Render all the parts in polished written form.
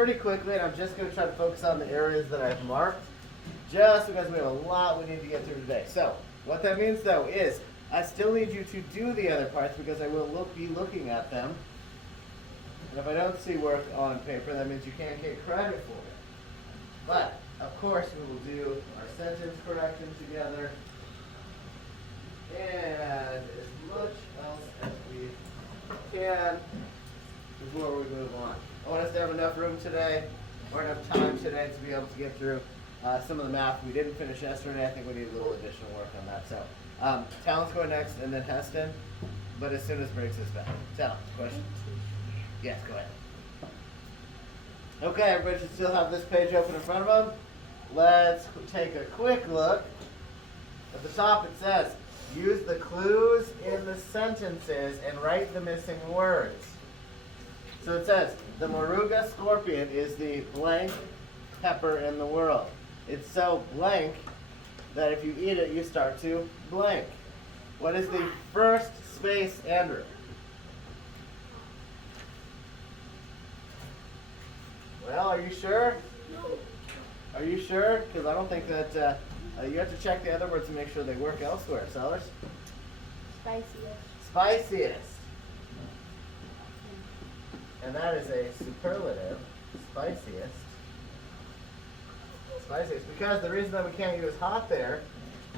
pretty quickly, and I'm just going to try to focus on the areas that I've marked, just because we have a lot we need to get through today. So, what that means, though, is I still need you to do the other parts because I will be looking at them. And if I don't see work on paper, that means you can't get credit for it. But, of course, we will do our sentence correction together, and as much else as we can before we move on. I want us to have enough room today, or enough time today, to be able to get through some of the math we didn't finish yesterday. I think we need a little additional work on that. So, Talon's going next, and then Heston. But as soon as Briggs is back. Talon, question? Yes, go ahead. Okay, everybody should still have this page open in front of them. Let's take a quick look. At the top it says, use the clues in the sentences and write the missing words. So it says, the Moruga scorpion is the blank pepper in the world. It's so blank that if you eat it, you start to blank. What is the first space, Andrew? Well, are you sure? No. Are you sure? Because I don't think that you have to check the other words to make sure they work elsewhere. Sellers? Spiciest. Spiciest. And that is a superlative. Spiciest. Spiciest. Because the reason that we can't use hot there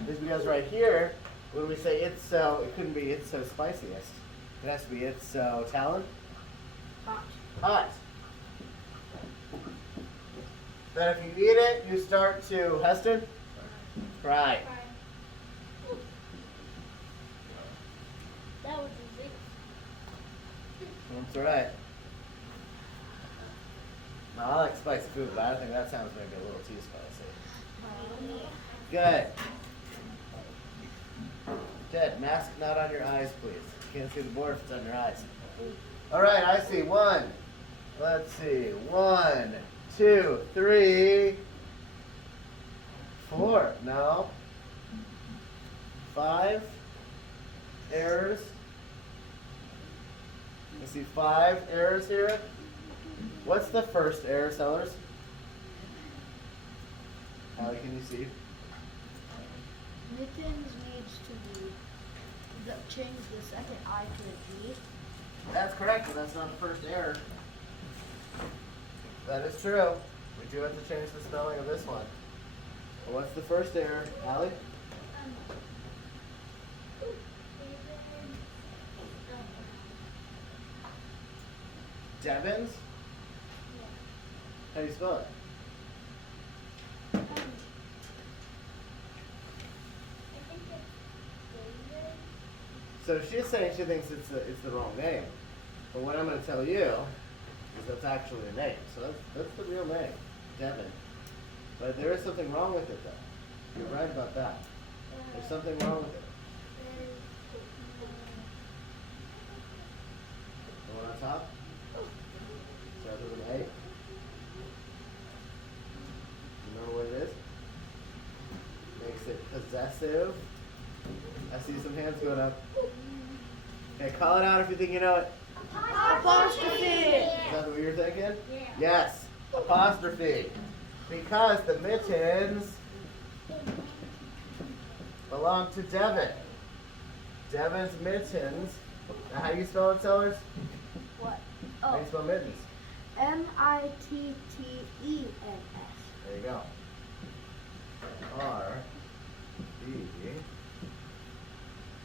is because right here, when we say it's so, it couldn't be it's so spiciest. It has to be it's so, Talon? Hot. Hot. Then if you eat it, you start to, Heston? Fry. That was easy. That's right. No, I like spicy food, but I think that sounds maybe a little too spicy. Good. Ted, mask not on your eyes, please. You can't see the board if it's on your eyes. All right, I see one. Let's see. 1, 2, 3, 4. No. 5 errors. I see 5 errors here. What's the first error, Sellers? Allie, can you see? Mittens needs to be change the second I to a G. That's correct, but that's not the first error. That is true. We do have to change the spelling of this one. But what's the first error, Allie? Devins? How do you spell it? So she's saying she thinks it's the wrong name. But what I'm going to tell you is that's actually the name. So that's the real name, Devin. But there is something wrong with it, though. You're right about that. There's something wrong with it. The one on top? Starts with an A. Remember what it is? Makes it possessive. I see some hands going up. Okay, call it out if you think you know it. Apostrophe. Is that what you're thinking? Yeah. Yes, apostrophe. Because the mittens belong to Devin. Devin's mittens. Now, how do you spell it, Sellers? What? How do you spell mittens? Mittens. There you go. R-E.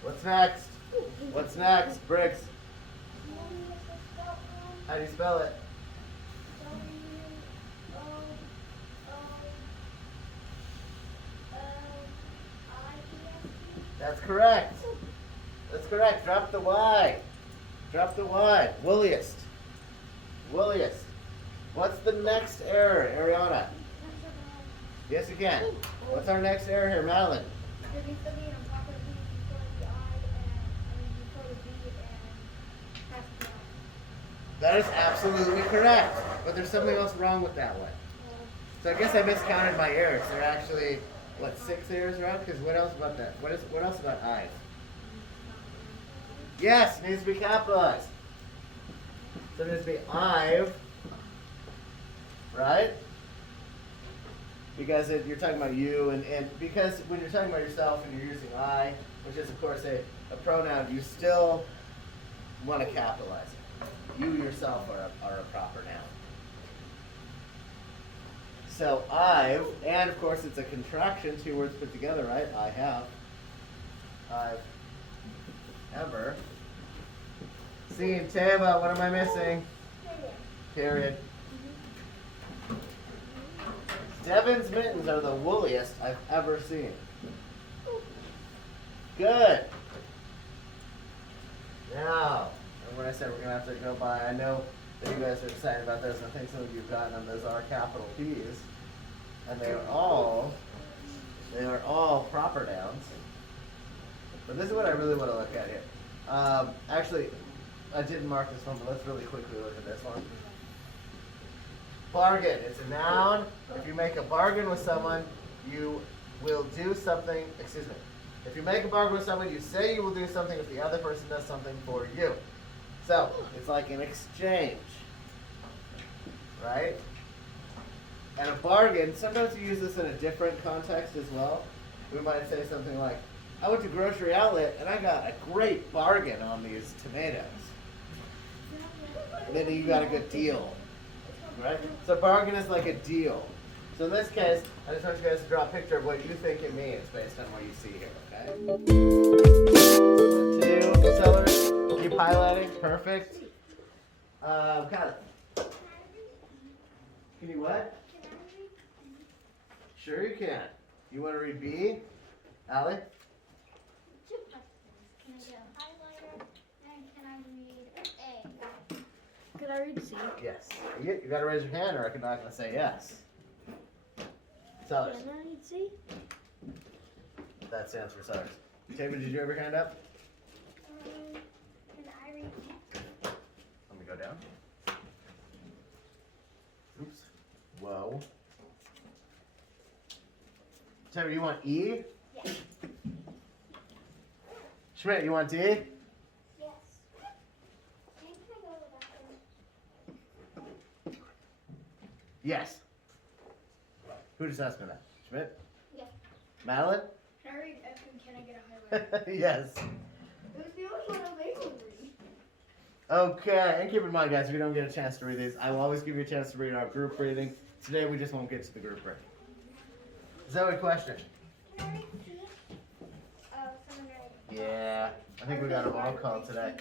What's next? What's next, Briggs? How do you spell it? That's correct. That's correct. Drop the Y. Drop the Y. Wooliest. Wooliest. What's the next error, Ariana? Yes, you can. What's our next error here, Madeline? That is absolutely correct. But there's something else wrong with that one. So I guess I miscounted my errors. There are actually, what, 6 errors wrong? Because what else about that? What else about I's? Yes, it needs to be capitalized. So it needs to be I've right? Because you're talking about you, and because when you're talking about yourself and you're using I, which is of course a pronoun, you still want to capitalize it. You yourself are a proper noun. So I've, and of course it's a contraction, two words put together, right? I have. I've ever seen. Teva, what am I missing? Period. Devin's mittens are the wooliest I've ever seen. Good. Now, remember what I said we're going to have to go by. I know that you guys are excited about those, and I think some of you have gotten them. Those are capital P's. And they are all proper nouns. But this is what I really want to look at here. Actually, I didn't mark this one, but let's really quickly look at this one. Bargain. It's a noun. If you make a bargain with someone, you will do something. Excuse me. If you make a bargain with someone, you say you will do something if the other person does something for you. So, it's like an exchange. Right? And a bargain, sometimes we use this in a different context as well. We might say something like, I went to grocery outlet and I got a great bargain on these tomatoes. And then you got a good deal. Right? So bargain is like a deal. So in this case, I just want you guys to draw a picture of what you think it means based on what you see here, okay? To do, sellers, keep highlighting, perfect. Kylie. Can you what? Sure you can. You want to read B? Allie? Can I get a highlighter? And can I read A? Can I read C? Yes. You got to raise your hand or I'm not going to say yes. Sellers. Can I read C? That stands for sellers. David, did you have your hand up? Can I read E? Let me go down. Oops. Whoa. Taylor, you want E? Yes. Schmidt, you want D? Yes. Can I go to the bathroom? Yes. Who just asked me that? Schmidt? Yeah. Madeline? Can I read F and can I get a highlighter? Yes. It was the only one I was able to read. Okay, and keep in mind, guys, if you don't get a chance to read these, I will always give you a chance to read our group reading. Today, we just won't get to the group reading. Zoe, question? Can I read C? Someone read. Yeah, I think we got a roll call today.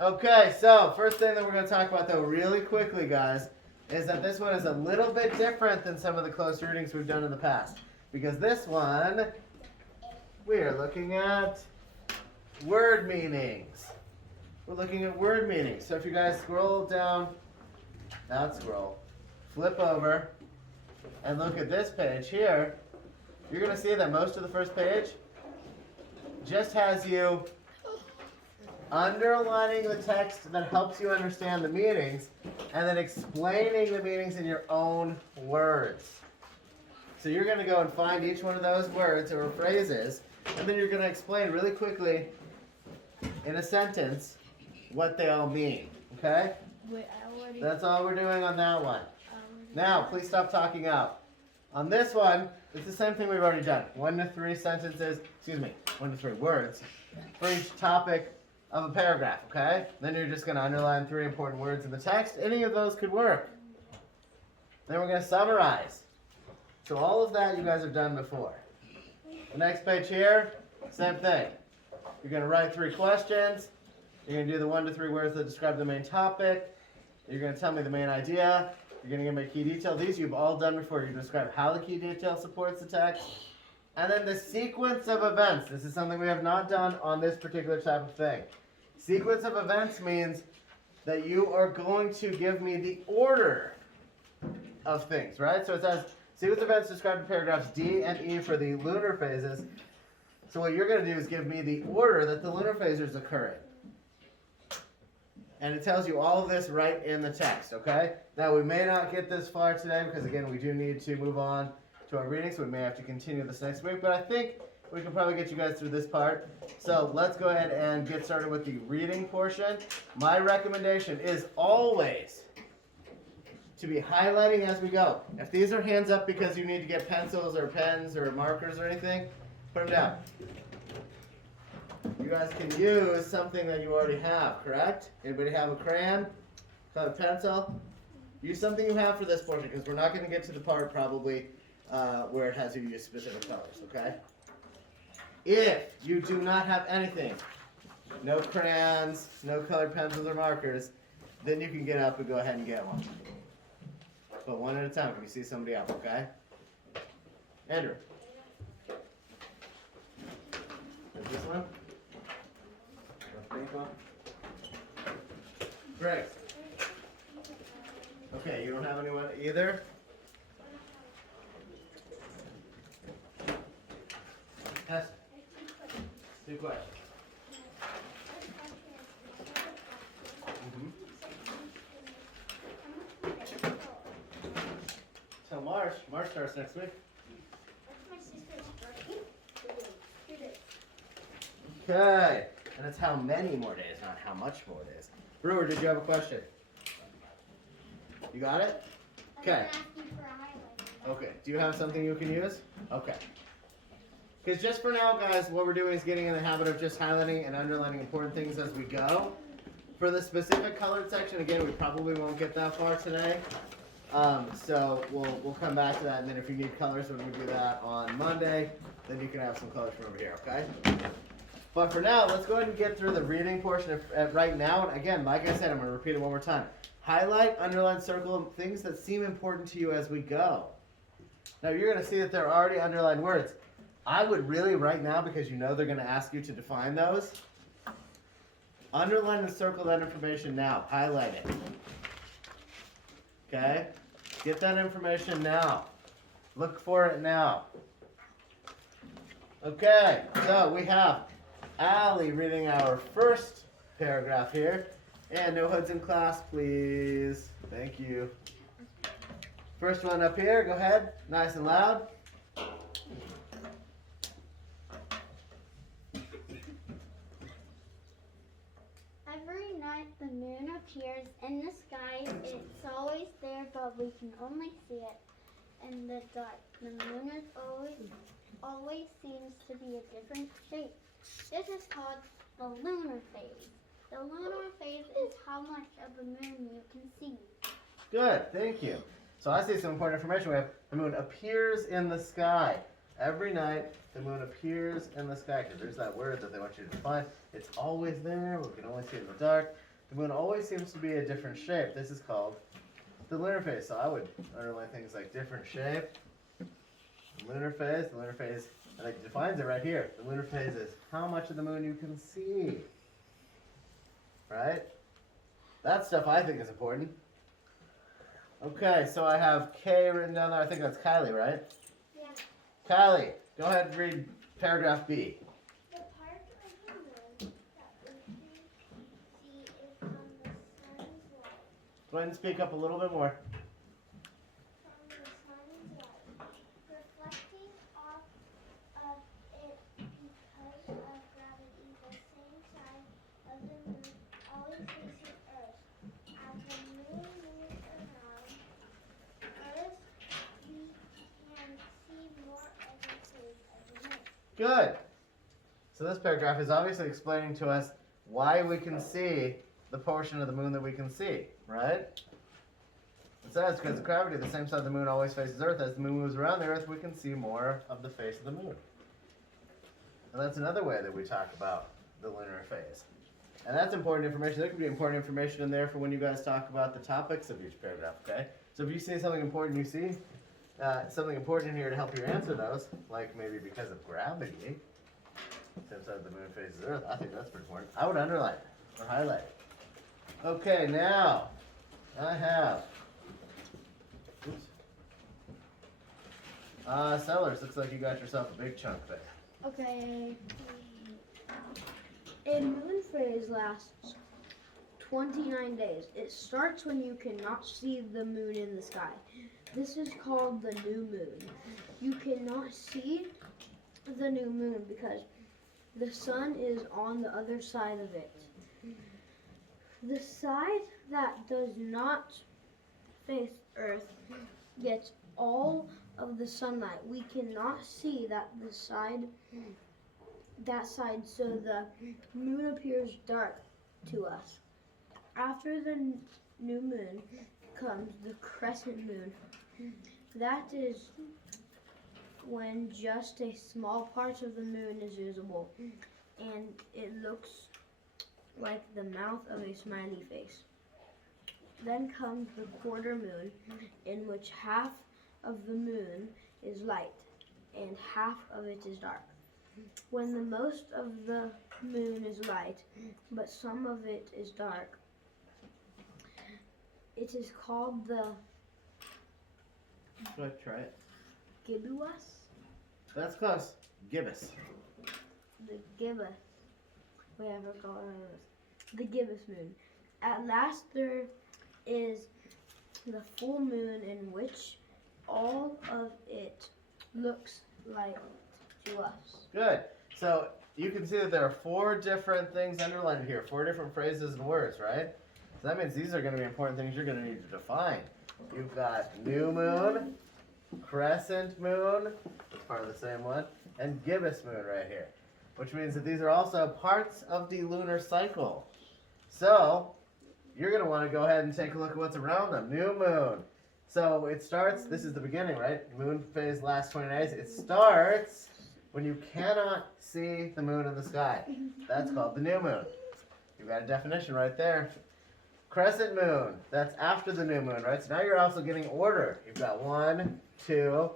Okay, so first thing that we're going to talk about, though, really quickly, guys, is that this one is a little bit different than some of the close readings we've done in the past. Because this one, we are looking at word meanings. We're looking at word meanings. So if you guys scroll down, not scroll, flip over, and look at this page here, you're going to see that most of the first page just has you underlining the text that helps you understand the meanings, and then explaining the meanings in your own words. So you're going to go and find each one of those words or phrases, and then you're going to explain really quickly in a sentence what they all mean. Okay? Wait, I already. That's all we're doing on that one. Now, please stop talking out. On this one, it's the same thing we've already done. 1 to 3 sentences, 1 to 3 words for each topic of a paragraph, okay? Then you're just going to underline 3 important words in the text. Any of those could work. Then we're going to summarize. So all of that you guys have done before. The next page here, same thing. You're going to write 3 questions. You're going to do the 1 to 3 words that describe the main topic. You're going to tell me the main idea. You're going to give me a key detail. These you've all done before. You describe how the key detail supports the text. And then the sequence of events. This is something we have not done on this particular type of thing. Sequence of events means that you are going to give me the order of things, right? So it says, sequence of events described in paragraphs D and E for the lunar phases. So what you're going to do is give me the order that the lunar phases occur in. And it tells you all of this right in the text, okay? Now, we may not get this far today because, again, we do need to move on to our reading, so we may have to continue this next week. But I think we can probably get you guys through this part. So let's go ahead and get started with the reading portion. My recommendation is always to be highlighting as we go. If these are hands up because you need to get pencils or pens or markers or anything, put them down. You guys can use something that you already have, correct? Anybody have a crayon? Got a pencil? Use something you have for this portion because we're not going to get to the part probably where it has you use specific colors, okay? If you do not have anything, no crayons, no colored pencils or markers, then you can get up and go ahead and get one. But one at a time if you see somebody else, okay? Andrew. Is this one? The pink one? Greg. Okay, you don't have anyone either? Yes. 2 questions. So March starts next week. Okay, and it's how many more days, not how much more days. Brewer, did you have a question? You got it? Okay. Okay, do you have something you can use? Okay. Because just for now, guys, what we're doing is getting in the habit of just highlighting and underlining important things as we go. For the specific colored section, again, we probably won't get that far today. So we'll come back to that, and then if you need colors when we do that on Monday, then you can have some colors from over here, okay? But for now, let's go ahead and get through the reading portion right now. And again, like I said, I'm going to repeat it one more time. Highlight, underline, circle things that seem important to you as we go. Now you're going to see that there are already underlined words. I would really right now, because you know they're going to ask you to define those, underline and circle that information now. Highlight it. Okay? Get that information now. Look for it now. Okay, so we have Allie reading our first paragraph here. And no hoods in class, please. Thank you. First one up here, go ahead. Nice and loud. Every night the moon appears in the sky. It's always there, but we can only see it in the dark. The moon is always seems to be a different shape. This is called the lunar phase. The lunar phase is how much of the moon you can see. Good, thank you. So I see some important information. We have the moon appears in the sky. Every night the moon appears in the sky, because there's that word that they want you to define. It's always there, we can only see it in the dark. The moon always seems to be a different shape. This is called the lunar phase. So I would underline things like different shape. The lunar phase, I think it defines it right here. The lunar phase is how much of the moon you can see. Right? That stuff I think is important. Okay, so I have K written down there. I think that's Kylie, right? Yeah. Kylie, go ahead and read paragraph B. The part of the moon that we can see is from the sun's light. Go ahead and speak up a little bit more. From the sun's light, reflecting off of it because of gravity. The same side of the moon always faces Earth. As the moon moves around Earth, we can see more of the phase of the moon. Good. So this paragraph is obviously explaining to us why we can see the portion of the moon that we can see, right? It says because of gravity, the same side of the moon always faces Earth. As the moon moves around the Earth, we can see more of the face of the moon. And that's another way that we talk about the lunar phase. And that's important information. There could be important information in there for when you guys talk about the topics of each paragraph, okay? So if you see something important you see, something important in here to help you answer those, like maybe because of gravity, same side of the moon faces Earth, I think that's pretty important. I would underline it or highlight it. Okay, now I have, Sellers, looks like you got yourself a big chunk there. Okay. A moon phase lasts 29 days. It starts when you cannot see the moon in the sky. This is called the new moon. You cannot see the new moon because the sun is on the other side of it. The side that does not face Earth gets all of the sunlight. We cannot see that side, so the moon appears dark to us. After the new moon comes the crescent moon. That is when just a small part of the moon is visible, and it looks like the mouth of a smiley face. Then comes the quarter moon, in which half of the moon is light and half of it is dark. When the most of the moon is light, but some of it is dark, it is called the Go ahead, try it. gibbous. That's close. Gibbous. The gibbous. Wait, I forgot what it was. The gibbous moon. At last there is the full moon, in which all of it looks like to us. Good. So you can see that there are 4 different things underlined here, 4 different phrases and words, right? So that means these are going to be important things you're going to need to define. You've got new moon, crescent moon, it's part of the same one, and gibbous moon right here, which means that these are also parts of the lunar cycle. So you're going to want to go ahead and take a look at what's around them. New moon. So it starts, this is the beginning, right? Moon phase lasts 20 days. It starts when you cannot see the moon in the sky. That's called the new moon. You've got a definition right there. Crescent moon, that's after the new moon, right? So now you're also getting order. You've got 1, 2,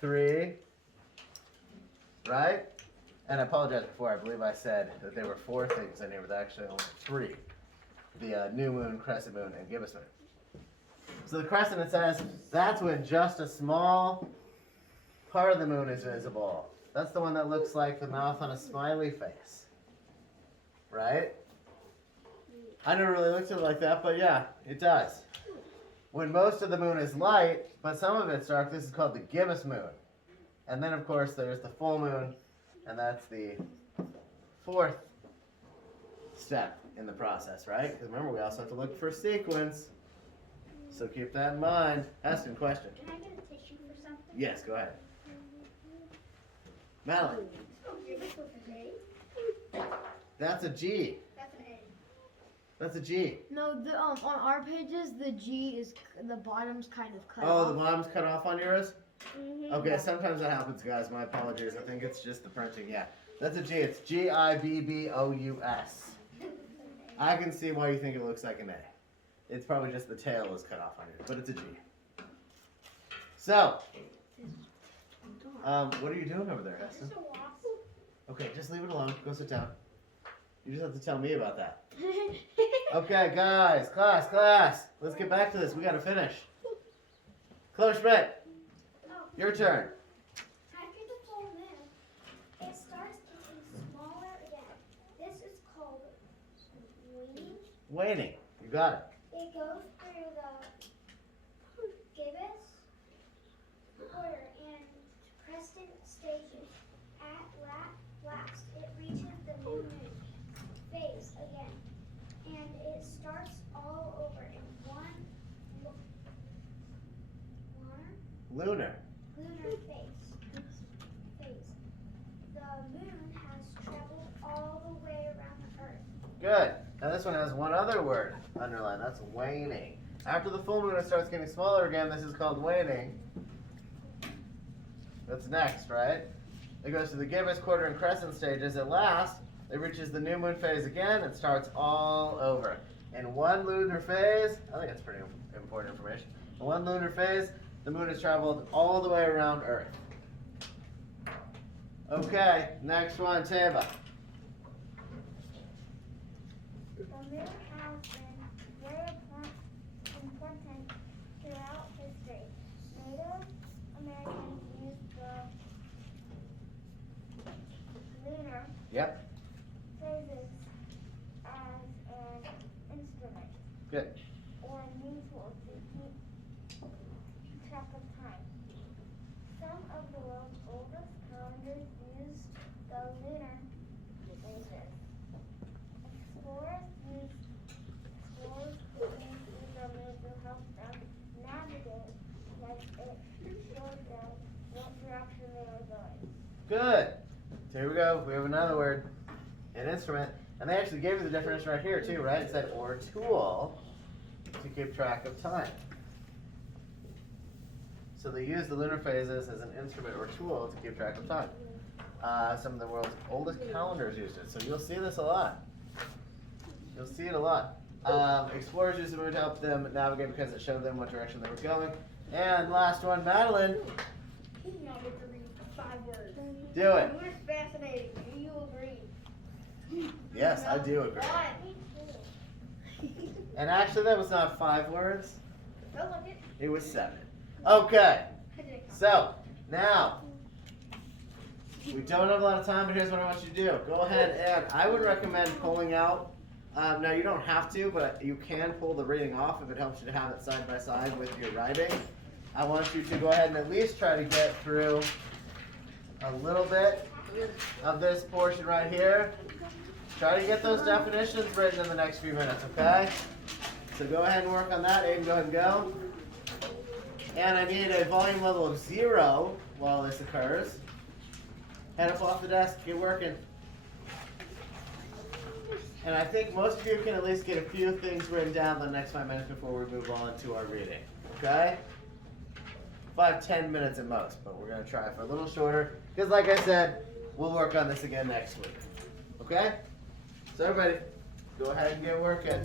3, right? And I apologize before, I believe I said that there were 4 things in here, but actually only 3. The new moon, crescent moon, and gibbous moon. So the crescent, it says, that's when just a small part of the moon is visible. That's the one that looks like the mouth on a smiley face. Right? I never really looked at it like that, but yeah, it does. When most of the moon is light, but some of it's dark, this is called the gibbous moon. And then, of course, there's the full moon, and that's the 4th step in the process, right? Because remember, we also have to look for sequence. So keep that in mind. Asking question. Can I get a tissue for something? Yes, go ahead. Madeline, Oh, this was an A. that's a G. That's an A. That's a G. No, on our pages, the G is, the bottom's kind of cut Oh, off. the bottom's cut off on yours? Mm-hmm. Okay, sometimes that happens, guys. My apologies. I think it's just the printing. Yeah, that's a G. It's Gibbous. I can see why you think it looks like an A. It's probably just the tail is cut off on yours, but it's a G. So, what are you doing over there, Is Heston? this a wasp? Okay, just leave it alone. Go sit down. You just have to tell me about that. Okay, guys, class. Let's get back to this. We got to finish. Chloe Schmidt, Oh, your turn. after the full moon, it starts getting smaller again. This is called waning. Waning. You got it. It goes through the gibbous, quarter, and crescent stages. At last, it reaches the new moon phase again, and it starts all over in one Lunar. lunar phase. The moon has traveled all the way around the earth. Good. Now this one has one other word underlined. That's waning. After the full moon, it starts getting smaller again. This is called waning. That's next, right? It goes to the gibbous, quarter, and crescent stages. At last, it reaches the new moon phase again and starts all over. In one lunar phase, I think that's pretty important information. In one lunar phase, the moon has traveled all the way around Earth. Okay, next one, Taba. The moon has been very important throughout history. Native Americans used the lunar Yep, phases as an instrument good. or new tool to keep track of time. Some of the world's oldest calendars used the lunar phases. Explorers used the moon to help them navigate Good. So here we go. We have another word, an instrument. And they actually gave you the definition right here too, right? It said, or tool to keep track of time. So they use the lunar phases as an instrument or tool to keep track of time. Some of the world's oldest calendars used it. So you'll see this a lot. You'll see it a lot. Explorers used the moon to help them navigate because it showed them what direction they were going. And last one, Madeline. He's not able to read 5 words. Do it. The moon is fascinating. Do you agree? Yes, I do agree. Why? And actually, that was not 5 words. No, look it. It was 7. Okay. I didn't count. So, now, we don't have a lot of time, but here's what I want you to do. Go ahead and I would recommend pulling out. Now, you don't have to, but you can pull the reading off if it helps you to have it side by side with your writing. I want you to go ahead and at least try to get through a little bit of this portion right here. Try to get those definitions written in the next few minutes, okay? So go ahead and work on that. Aiden, go ahead and go. And I need a volume level of 0 while this occurs. Head up off the desk, get working. And I think most of you can at least get a few things written down the next 5 minutes before we move on to our reading, okay? 5-10 minutes at most, but we're going to try for a little shorter, because like I said, we'll work on this again next week, okay? So everybody, go ahead and get working.